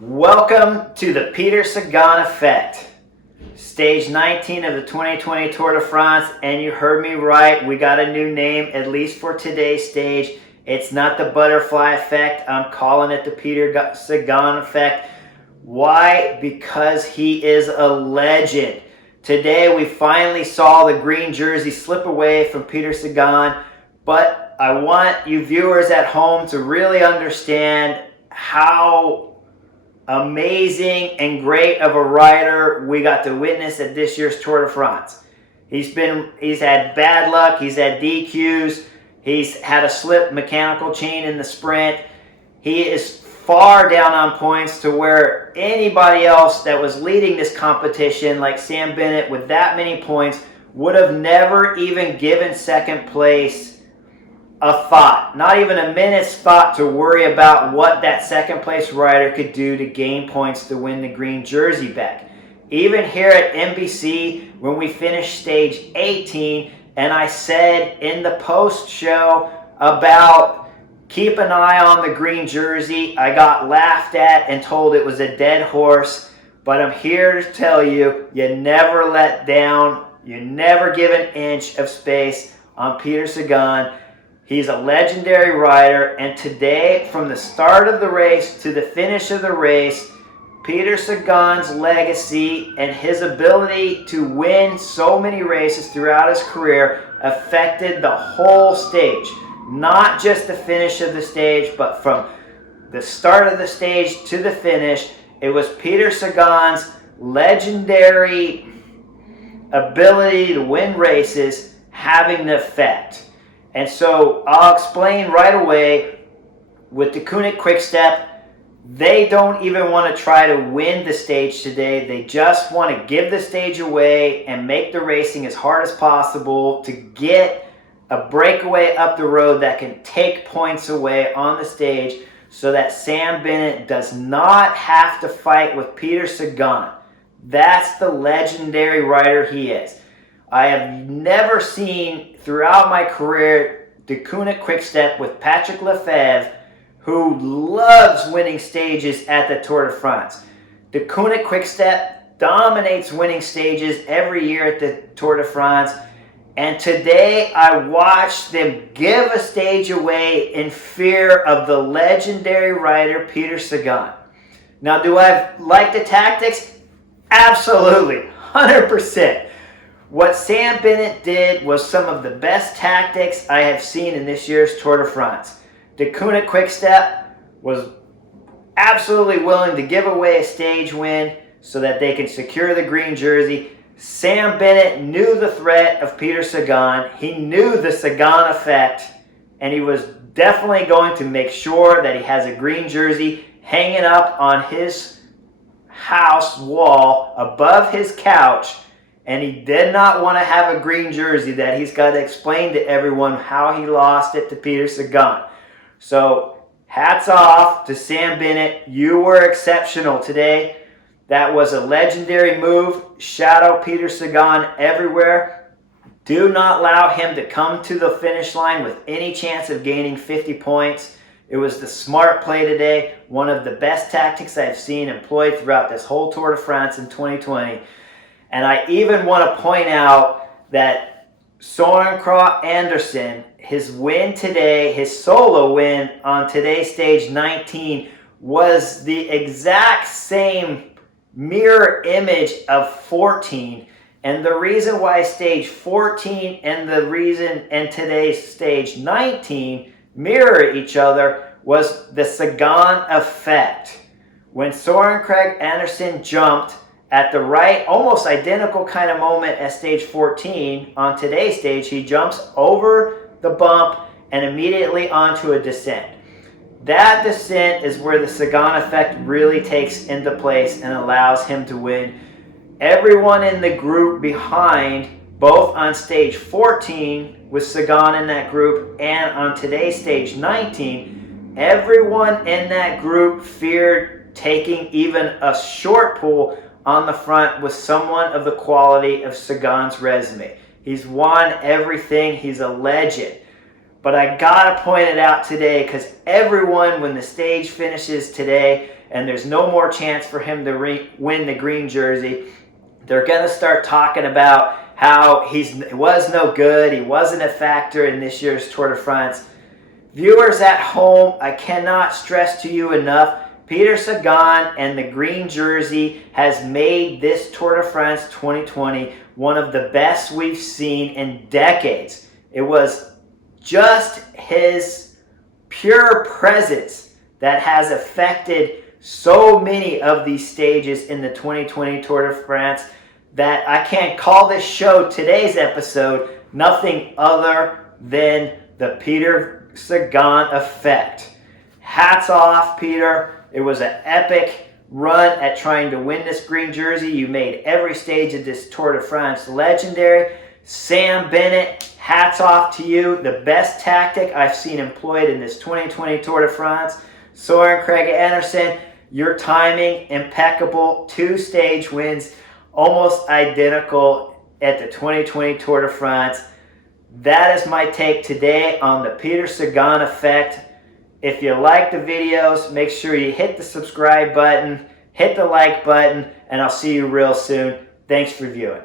Welcome to the Peter Sagan effect. Stage 19 of the 2020 Tour de France, and you heard me right, we got a new name, at least for today's stage. It's not the butterfly effect, I'm calling it the Peter Sagan effect. Why? Because he is a legend. Today we finally saw the green jersey slip away from Peter Sagan, but I want you viewers at home to really understand how amazing and great of a rider we got to witness at this year's Tour de France. He's had bad luck, he's had DQs, he's had a slip mechanical chain in the sprint. He is far down on points to where anybody else that was leading this competition, like Sam Bennett with that many points, would have never even given second place a thought, not even a minute's thought to worry about what that second place rider could do to gain points to win the green jersey back. Even here at NBC, when we finished stage 18, and I said in the post show about keep an eye on the green jersey, I got laughed at and told it was a dead horse, but I'm here to tell you, you never let down, you never give an inch of space on Peter Sagan. He's a legendary rider, and today, from the start of the race to the finish of the race, Peter Sagan's legacy and his ability to win so many races throughout his career affected the whole stage. Not just the finish of the stage, but from the start of the stage to the finish, it was Peter Sagan's legendary ability to win races having the effect. And so I'll explain right away with the Deceuninck Quick-Step, they don't even want to try to win the stage today. They just want to give the stage away and make the racing as hard as possible to get a breakaway up the road that can take points away on the stage so that Sam Bennett does not have to fight with Peter Sagan. That's the legendary rider he is. I have never seen throughout my career the Deceuninck Quick-Step with Patrick Lefebvre, who loves winning stages at the Tour de France. The Deceuninck Quick-Step dominates winning stages every year at the Tour de France, and today I watched them give a stage away in fear of the legendary rider Peter Sagan. Now, do I like the tactics? Absolutely, 100%. What Sam Bennett did was some of the best tactics I have seen in this year's Tour de France. The Deceuninck Quick-Step was absolutely willing to give away a stage win so that they can secure the green jersey. Sam Bennett knew the threat of Peter Sagan. He knew the Sagan effect, and he was definitely going to make sure that he has a green jersey hanging up on his house wall above his couch. And he did not want to have a green jersey that he's got to explain to everyone how he lost it to Peter Sagan. So hats off to Sam Bennett. You were exceptional today. That was a legendary move. Shadow Peter Sagan everywhere. Do not allow him to come to the finish line with any chance of gaining 50 points. It was the smart play today. One of the best tactics I've seen employed throughout this whole Tour de France in 2020. And I even want to point out that Søren Kragh Andersen, his win today, his solo win on today's stage 19, was the exact same mirror image of 14. And the reason why stage 14 and today's stage 19 mirror each other was the Sagan effect. When Søren Kragh Andersen jumped at the right, almost identical kind of moment as stage 14, on today's stage, he jumps over the bump and immediately onto a descent. That descent is where the Sagan effect really takes into place and allows him to win. Everyone in the group behind, both on stage 14 with Sagan in that group and on today's stage 19, everyone in that group feared taking even a short pull on the front with someone of the quality of Sagan's resume. He's won everything. He's a legend. But I gotta point it out today because everyone, when the stage finishes today, and there's no more chance for him to win the green jersey. They're going to start talking about how he was no good, he wasn't a factor in this year's Tour de France. Viewers at home, I cannot stress to you enough, Peter Sagan and the green jersey has made this Tour de France 2020 one of the best we've seen in decades. It was just his pure presence that has affected so many of these stages in the 2020 Tour de France that I can't call this show, today's episode, nothing other than the Peter Sagan effect. Hats off, Peter. It was an epic run at trying to win this green jersey. You made every stage of this Tour de France legendary. Sam Bennett, hats off to you. The best tactic I've seen employed in this 2020 Tour de France. Søren Kragh Andersen, your timing, impeccable. 2 stage wins, almost identical at the 2020 Tour de France. That is my take today on the Peter Sagan effect. If you like the videos, make sure you hit the subscribe button, hit the like button, and I'll see you real soon. Thanks for viewing.